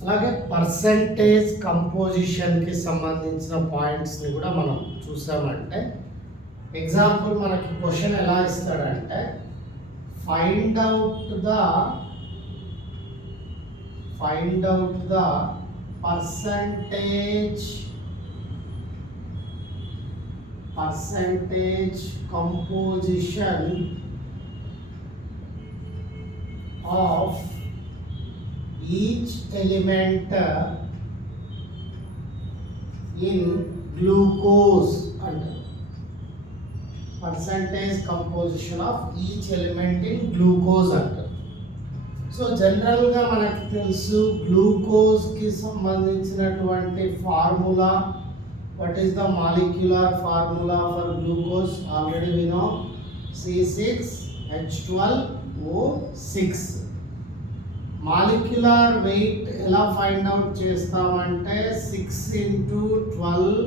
అలాగే పర్సంటేజ్ కంపోజిషన్కి సంబంధించిన పాయింట్స్ని కూడా మనం చూసామంటే ఎగ్జాంపుల్ మనకి క్వశ్చన్ ఎలా ఇస్తాడంటే find out the percentage composition of each element in glucose అంటారు. Percentage composition of each element in glucose అంటారు. సో జనరల్గా మనకి తెలుసు గ్లూకోజ్కి సంబంధించినటువంటి formula. What is the molecular formula for glucose? Already we know C6H12O6. Molecular weight ఎలా find out చేస్తామంటే 6 into 12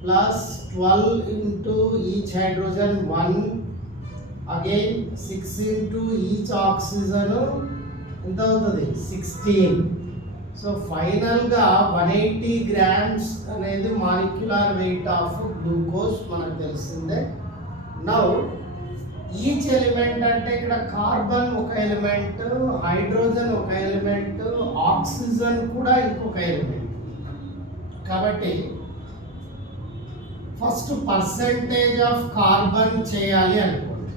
plus 12 into each hydrogen 1, again 6 into each oxygen ఎంత అవుతుంది 16. సో ఫైనల్గా 180 grams అనేది మాలిక్యులర్ వెయిట్ ఆఫ్ గ్లూకోజ్ మనకు తెలిసిందే. నౌ ఈచ్ ఎలిమెంట్ అంటే ఇక్కడ కార్బన్ ఒక ఎలిమెంట్, హైడ్రోజన్ ఒక ఎలిమెంట్, ఆక్సిజన్ కూడా ఇంకొక ఎలిమెంట్. కాబట్టి ఫస్ట్ పర్సంటేజ్ ఆఫ్ కార్బన్ చేయాలి అనుకోండి.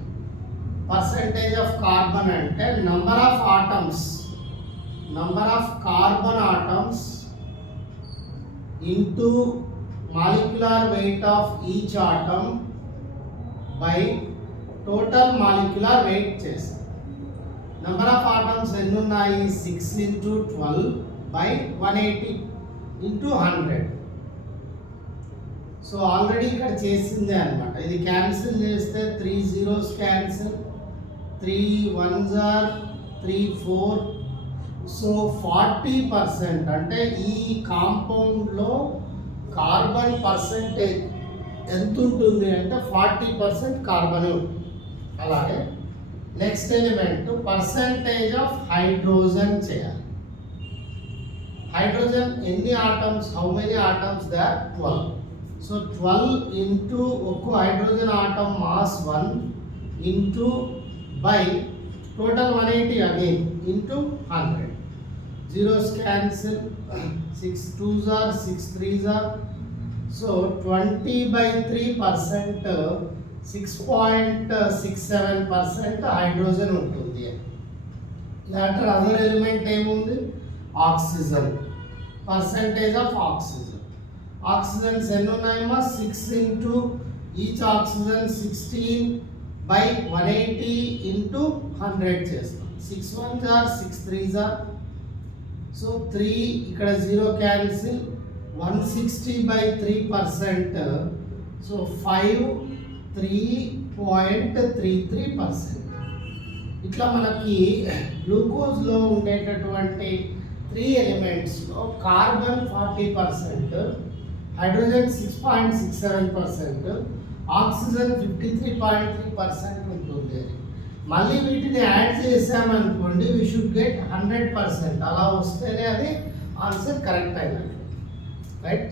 పర్సంటేజ్ ఆఫ్ కార్బన్ అంటే number of carbon atoms into molecular weight of each atom by total molecular weight చేస్తాం. నెంబర్ ఆఫ్ ఆటమ్స్ ఎన్ని ఉన్నాయి? 6 into 12 by 180 into 100. సో ఆల్రెడీ ఇక్కడ చేసిందే అనమాట. ఇది క్యాన్సిల్ చేస్తే 3 zeros క్యాన్సిల్, 3 1s are 3 4. సో 40% అంటే ఈ కాంపౌండ్లో కార్బన్ పర్సంటేజ్ ఎంత ఉంటుంది అంటే 40% కార్బన్ ఉంటుంది. అలాగే next element percentage of hydrogen చేయాలి. హైడ్రోజన్ ఎన్ని atoms? How many atoms they are? 12. So 12 into ఒక్క hydrogen atom mass 1 into by total 180 again into 100. Zeros cancel, 6 2s are 6 3s are. So 20/3% 6.67% hydrogen ఉంటుంది. Later other element ఏముంది? Oxygen. Percentage of oxygens ఎన్ని ఉన్నాయమ్మా? 6 into each oxygen 16 by 180 into 100 చేస్తాం. 6 1s are 6 3s are. So 3 ఇక్కడ 0 క్యాన్సిల్, 160/3%. సో 3.33%. ఇట్లా మనకి గ్లూకోజ్లో ఉండేటటువంటి 3 ఎలిమెంట్స్లో కార్బన్ 40%, హైడ్రోజన్ 6.67%, ఆక్సిజన్ 53.3% ఉంటుంది. మళ్ళీ వీటిని యాడ్ చేసామనుకోండి వి షుడ్ గెట్ 100%. అలా వస్తేనే అది ఆన్సర్ కరెక్ట్ అయినట్టు, రైట్?